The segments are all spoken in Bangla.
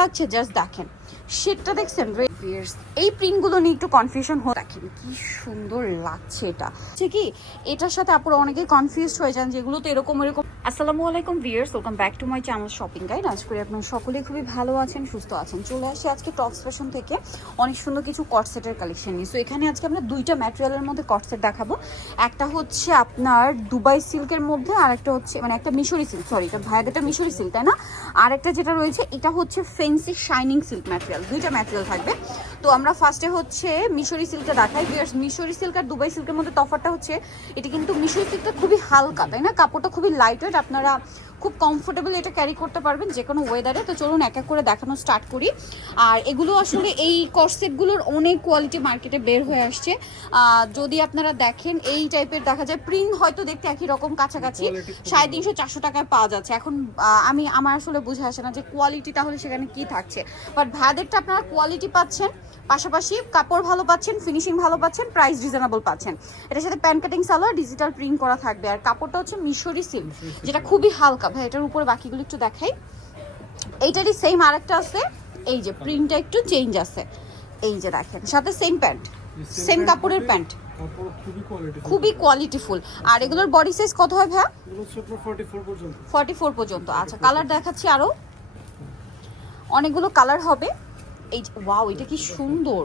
লাগছে জাস্ট দেখেন। শেডটা দেখছেন? Fierce। এই প্রিন্টগুলো নিয়ে একটু কনফিউশন হয়ে দেখেন, কি সুন্দর লাগছে এটা। ঠিকই এটার সাথে আপনারা অনেকেই কনফিউজ হয়ে যান যেগুলো তো এরকম এরকম আসসালামু আলাইকুম viewers welcome back to my channel shopping guide আজ করে আপনারা সকলেই খুবই ভালো আছেন, সুস্থ আছেন। চলে আসি আজকে টপস ফ্যাশন থেকে। অনেক সুন্দর কিছু কটসেটের কালেকশন নিয়ে। সো এখানে আজকে আমরা দুইটা ম্যাটেরিয়ালের মধ্যে কটসেট দেখাবো। একটা হচ্ছে আপনার দুবাই সিল্কের মধ্যে, আর একটা হচ্ছে মানে একটা মিশরি সিল্ক সরি এটা ভাইয়াদেরটা মিশরি সিল্ক তাই না? আর একটা যেটা রয়েছে, এটা হচ্ছে ফেন্সি শাইনিং সিল্ক ম্যাটেরিয়াল দুইটা ম্যাটেরিয়াল থাকবে। তো আমরা ফার্স্টে হচ্ছে মিশরি সিল্কটা দেখাই। বিয়ার্স মিশরি সিল্ক আর দুবাই সিল্কের মধ্যে তফাৎটা হচ্ছে, এটা কিন্তু মিশরি সিল্কটা খুবই হালকা, তাই না? কাপড়টা খুবই লাইট ওয়েট আপনারা খুব কমফোর্টেবল এটা ক্যারি করতে পারবেন যে কোনো ওয়েদারে তো চলুন এক এক করে দেখানো স্টার্ট করি। আর এগুলো আসলে এই কর্সেটগুলোর অনেক কোয়ালিটি মার্কেটে বের হয়ে আসছে। যদি আপনারা দেখেন এই টাইপের দেখা যায় প্রিন্ট হয়তো দেখতে একই রকম কাছাকাছি। সাড়ে তিনশো চারশো টাকায় পাওয়া যাচ্ছে। এখন আমি আমার আসলে বুঝে আসে না যে কোয়ালিটি তাহলে সেখানে কি থাকছে। বাট ভাইয়াদেরটা আপনারা কোয়ালিটি পাচ্ছেন। পাশাপাশি কাপড় ভালো পাচ্ছেন ফিনিশিং ভালো পাচ্ছেন প্রাইস রিজনেবল পাচ্ছেন। এটার সাথে pan cutting salwar digital print করা থাকবে। আর কাপড়টা হচ্ছে মিশরি সিল্ক যেটা খুবই হালকা। ভাই এটার উপরে বাকিগুলো একটু দেখাই। এইটারই সেম আরেকটা আছে। এই যে প্রিন্টটা একটু চেঞ্জ আছে। এই যে দেখেন সাথে সেম প্যান্ট সেম কাপড়ের প্যান্ট খুবই কোয়ালিটিফুল আর এগুলোর বডি সাইজ কত হয় ভাইয়া? এগুলো 44 পর্যন্ত। ফর্টি ফোর পর্যন্ত। আচ্ছা কালার দেখাচ্ছি আরও। অনেকগুলো কালার হবে। এই ওয়াও এটা কি সুন্দর।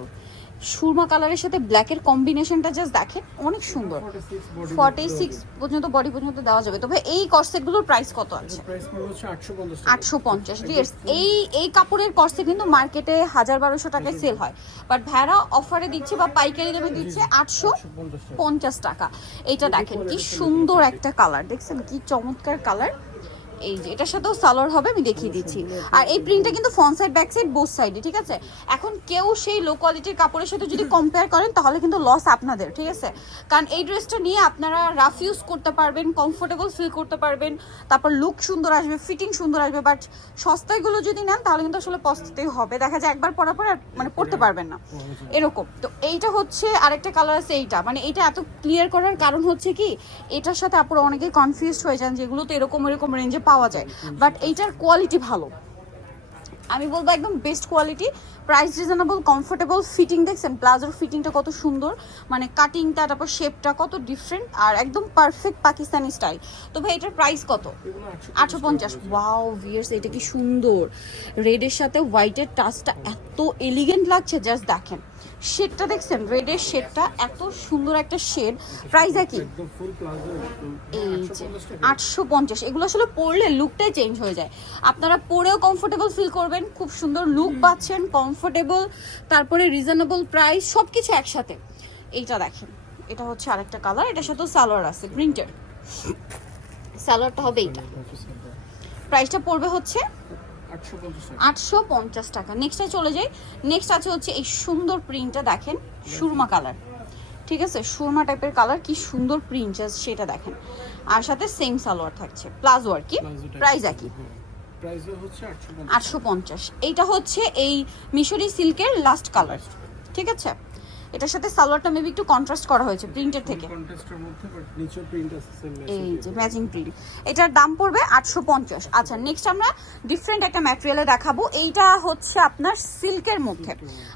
সুরমা কালারের সাথে ব্ল্যাকের কম্বিনেশনটা জাস্ট দেখেন অনেক সুন্দর। 46 ফর্টি সিক্স পর্যন্ত বডি পর্যন্ত দেওয়া যাবে। তবে এই কর্সেটগুলোর প্রাইস কত আছে? 850 আটশো পঞ্চাশ এই এই কাপড়ের কর্সে কিন্তু মার্কেটে হাজার বারোশো টাকায় সেল হয়। বাট ভ্যারা অফারে দিচ্ছে বা পাইকারি দামে দিচ্ছে আটশো 850 টাকা। পঞ্চাশ টাকা। এইটা দেখেন কি সুন্দর একটা কালার দেখছেন কি চমৎকার কালার এই যে এটার সাথেও সালোয়ার হবে আমি দেখিয়ে দিচ্ছি। আর এই প্রিন্টটা কিন্তু front side back side both সাইডে ঠিক আছে? এখন কেউ সেই লো কোয়ালিটির কাপড়ের সাথে যদি কম্পেয়ার করেন তাহলে কিন্তু লস আপনাদের ঠিক আছে? কারণ এই ড্রেসটা নিয়ে আপনারা রাফ ইউজ করতে পারবেন কমফোর্টেবল ফিল করতে পারবেন তারপর লুক সুন্দর আসবে ফিটিং সুন্দর আসবে বাট সস্তায়গুলো যদি নেন তাহলে কিন্তু আসলে পস্তাতেই হবে। দেখা যায় একবার পরার পর আর মানে পড়তে পারবেন না। এরকম। তো এইটা হচ্ছে আরেকটা কালার আছে এইটা। মানে এটা এত ক্লিয়ার করার কারণ হচ্ছে কি এটার সাথে আপনারা অনেকেই কনফিউজ হয়ে যান যেগুলো তো এরকম এরকম রেঞ্জে পাওয়া যায়। বাট এইটার কোয়ালিটি ভালো। আমি বলব একদম best quality price reasonable comfortable fitting দেখছেন? প্লাজোর ফিটিংটা কত সুন্দর। মানে কাটিংটা তারপর শেপটা কত ডিফারেন্ট আর একদম পারফেক্ট পাকিস্তানি স্টাইল তো ভাই এটার প্রাইস কত? আটশো পঞ্চাশ ওয়াও ভিয়ার্স এটা কি সুন্দর। রেডের সাথে হোয়াইটের টাচটা এত এলিগেন্ট লাগছে জাস্ট দেখেন। শেডটা দেখছেন? রেডের শেডটা এত সুন্দর একটা শেড প্রাইস একই? এই যে আটশো পঞ্চাশ এগুলো আসলে পরলে লুকটাই চেঞ্জ হয়ে যায়। আপনারা পরেও কমফোর্টেবল ফিল করবেন। খুব সুন্দর লুক পাচ্ছেন কমফোর্টেবল তারপরে রিজনেবল প্রাইস সব কিছু একসাথে। এইটা দেখেন এটা হচ্ছে আরেকটা কালার এটার সাথেও সালোয়ার আছে প্রিন্টের সালোয়ারটা হবে এইটা। প্রাইসটা পড়বে হচ্ছে 850 আটশো পঞ্চাশ টাকা। নেক্সটে চলে যাই। নেক্সট আছে হচ্ছে এই সুন্দর প্রিন্টটা দেখেন সুরমা কালার ঠিক আছে? সুরমা টাইপের কালার কি সুন্দর প্রিন্ট সেটা দেখেন। আর সাথে সেম সালোয়ার থাকছে। প্লাজো আর কি? প্রাইস একই। 850 আটশো পঞ্চাশ। এইটা হচ্ছে এই মিশরি সিল্কের লাস্ট কালার ঠিক আছে? এটার সাথে সালোয়ারটা মেবি একটু কন্ট্রাস্ট করা হয়েছে প্রিন্টের থেকে। এই যে ম্যাচিং প্রিন্ট এটার দাম পড়বে আটশো পঞ্চাশ। আচ্ছা নেক্সট আমরা ডিফারেন্ট একটা ম্যাটেরিয়ালে দেখাবো। এইটা হচ্ছে আপনার সিল্কের মধ্যে।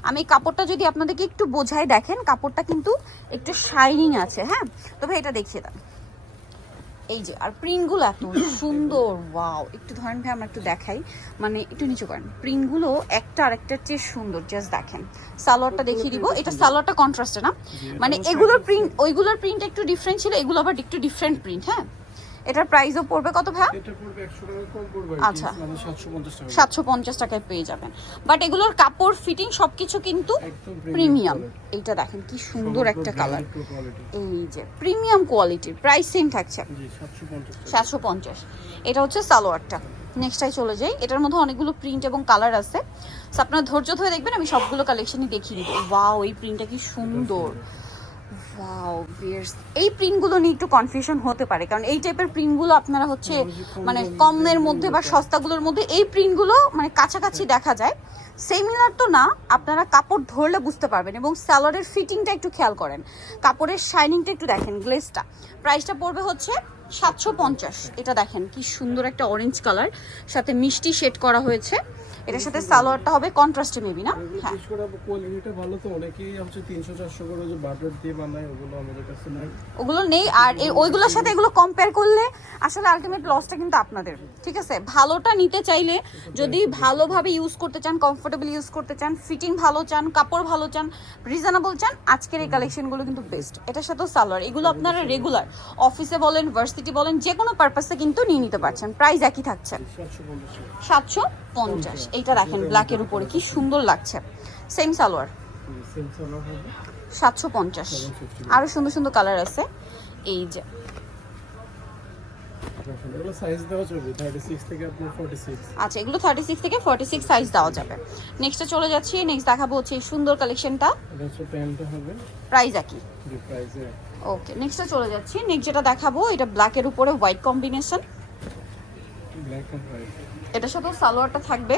আমি কাপড়টা যদি আপনাদেরকে একটু বোঝাই দেখেন কাপড়টা কিন্তু একটু শাইনিং আছে হ্যাঁ? তবে এটা দেখিয়ে দেন। এই যে আর প্রিন্টগুলো এত সুন্দর ওয়াও একটু ধরেন ভাই আমরা একটু দেখাই। মানে একটু নিচু করেন। প্রিন্টগুলো একটা আরেকটার চেয়ে সুন্দর জাস্ট দেখেন। সালোয়ারটা দেখিয়ে দিব। এটা সালোয়ারটা কন্ট্রাস্টে না? মানে এগুলোর প্রিন্ট ওইগুলোর প্রিন্ট একটু ডিফারেন্ট ছিল এগুলো আবার একটু ডিফারেন্ট প্রিন্ট হ্যাঁ? এটার প্রাইসও পড়বে কত ভাইয়া? এটা পড়বে 100 টাকা কম পড়বে আচ্ছা। মানে 750 টাকা সাতশো পঞ্চাশ টাকায় পেয়ে যাবেন। বাট এগুলোর কাপড় ফিটিং সবকিছু কিন্তু প্রিমিয়াম এইটা দেখেন কি সুন্দর একটা কালার এই যে প্রিমিয়াম কোয়ালিটির প্রাইস সেম থাকছে। জি 750 টাকা। সাতশো পঞ্চাশ। এটা হচ্ছে সালোয়ারটা। নেক্সটটাই চলে যাই। এটার মধ্যে অনেকগুলো প্রিন্ট এবং কালার আছে। আপনারা ধৈর্য ধরে দেখবেন আমি সবগুলো কালেকশনই দেখিয়ে দিব। ওয়াও এই প্রিন্টটা কি সুন্দর। ওয়াও ভিয়ার্স এই প্রিন্টগুলো নিয়ে একটু কনফিউশন হতে পারে কারণ এই টাইপের প্রিন্টগুলো আপনারা হচ্ছে মানে কমের মধ্যে বা সস্তাগুলোর মধ্যে এই প্রিন্টগুলো মানে কাছাকাছি দেখা যায়। সিমিলার তো না আপনারা কাপড় ধরলে বুঝতে পারবেন এবং স্যালোয়ারের ফিটিংটা একটু খেয়াল করেন। কাপড়ের শাইনিংটা একটু দেখেন গ্লেসটা প্রাইসটা পড়বে হচ্ছে সাতশো পঞ্চাশ। এটা দেখেন কি সুন্দর একটা অরেঞ্জ কালার সাথে মিষ্টি শেড করা হয়েছে। এটার সাথে সালোয়ারটা হবে কন্ট্রাস্টে মেবি না? হ্যাঁ। কোয়ালিটিটা ভালো তো অনেকেই হচ্ছে তিনশো চারশো করে যে বাটার দিয়ে বানায় ওগুলো আমাদের কাছে নাই। ওগুলো নেই আর এই ওইগুলোর সাথে এগুলো কম্পেয়ার করলে আসলে আলটিমেট লসটা কিন্তু আপনাদের। ঠিক আছে? ভালোটা নিতে চাইলে যদি ভালোভাবে ইউজ করতে চান কমফোর্টেবল ইউজ করতে চান ফিটিং ভালো চান কাপড় ভালো চান রিজনেবল চান আজকের এই কালেকশনগুলো কিন্তু বেস্ট এটার সাথেও সালোয়ার এগুলো আপনারা রেগুলার অফিসে বলেন ভার্সিটি বলেন যে কোনো পারপাসে কিন্তু নিয়ে নিতে পারছেন। প্রাইস একই থাকছে। সাতশো পঞ্চাশ। এইটা দেখেন ব্ল্যাকের উপরে কি সুন্দর লাগছে। সেম সালোয়ার সাতশো পঞ্চাশ। 750 আরও সুন্দর সুন্দর কালার আছে। এই যে। এগুলো সাইজ দেওয়া চলবে থেকে আপনার ফর্টি সিক্স আচ্ছা এগুলো থার্টি সিক্স থেকে ফর্টি সিক্স সাইজ দেওয়া যাবে। নেক্সটে চলে যাচ্ছি নেক্সট দেখাবো হচ্ছে এই সুন্দর কালেকশনটা এটা হচ্ছে প্যান্টটা হবে। প্রাইস একই। প্রাইসে ওকে নেক্সটে চলে যাচ্ছি নেক্সট যেটা দেখাবো এটা ব্ল্যাকের উপরে হোয়াইট কম্বিনেশন ব্ল্যাক হোয়াইট এটার সাথেও সালোয়ারটা থাকবে।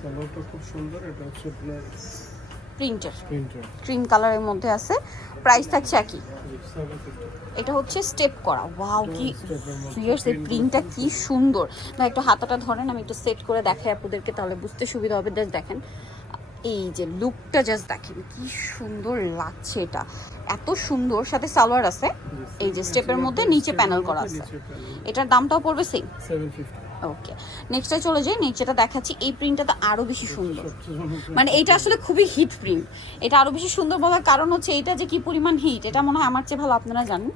সালোয়ারটা খুব সুন্দর এটা হচ্ছে আপনার প্রিন্টের ক্রিম কালারের মধ্যে আছে। প্রাইস থাকছে একই। এটা হচ্ছে স্টেপ করা। ওয়াও কি ফিয়ার্স এই প্রিন্টটা কি সুন্দর। না একটু হাতাটা ধরেন আমি একটু সেট করে দেখাই আপনাদেরকে তাহলে বুঝতে সুবিধা হবে। জাস্ট দেখেন। এই যে লুকটা জাস্ট দেখেন কি সুন্দর লাগছে এটা। এত সুন্দর সাথে সালোয়ার আছে। এই যে স্টেপের মধ্যে নিচে প্যানেল করা আছে। এটার দামটাও পড়বে সেম সেভেন ফিফটি ওকে নেক্সটে চলে যাই নেক্সট যেটা দেখাচ্ছি এই প্রিন্টটা তো আরও বেশি সুন্দর। মানে এটা আসলে খুবই হিট প্রিন্ট এটা আরও বেশি সুন্দর বলার কারণ হচ্ছে এটা যে কি পরিমাণ হিট এটা মনে হয় আমার চেয়ে ভালো আপনারা জানেন।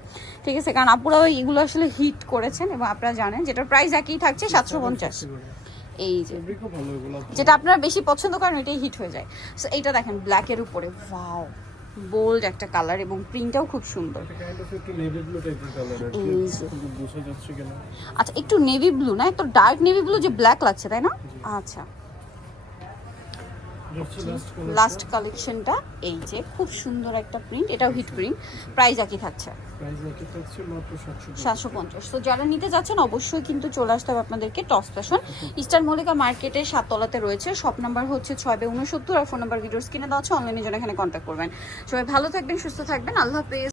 ঠিক আছে কারণ আপুরাও এগুলো আসলে হিট করেছেন এবং আপনারা জানেন যেটার প্রাইস একই থাকছে সাতশো পঞ্চাশ। এই যে যেটা আপনারা বেশি পছন্দ করেন ওইটাই হিট হয়ে যায়। সো এইটা দেখেন ব্ল্যাকের উপরে। ওয়াও বোল্ড একটা কালার এবং প্রিন্টটাও খুব সুন্দর। আচ্ছা একটু নেভি ব্লু না একটু ডার্ক নেভি ব্লু যে ব্ল্যাক লাগছে তাই না? আচ্ছা। লাস্ট কালেকশনটা এই যে খুব সুন্দর একটা প্রিন্ট এটাও হিট প্রিন্ট প্রাইস একই থাকছে। সাতশো সাতশো পঞ্চাশ। তো যারা নিতে যাচ্ছেন অবশ্যই কিন্তু চলে আসতে হবে আপনাদেরকে টপ ফ্যাশন ইস্টার মল্লিকা মার্কেটের সাততলাতে রয়েছে। শপ নাম্বার হচ্ছে ছয় বে উনসত্তর আর ফোন নাম্বার ভিডিওস কিনে দেওয়া আছে। অনলাইনে জন্য এখানে কন্ট্যাক্ট করবেন। সবাই ভালো থাকবেন সুস্থ থাকবেন। আল্লাহ হাফেজ।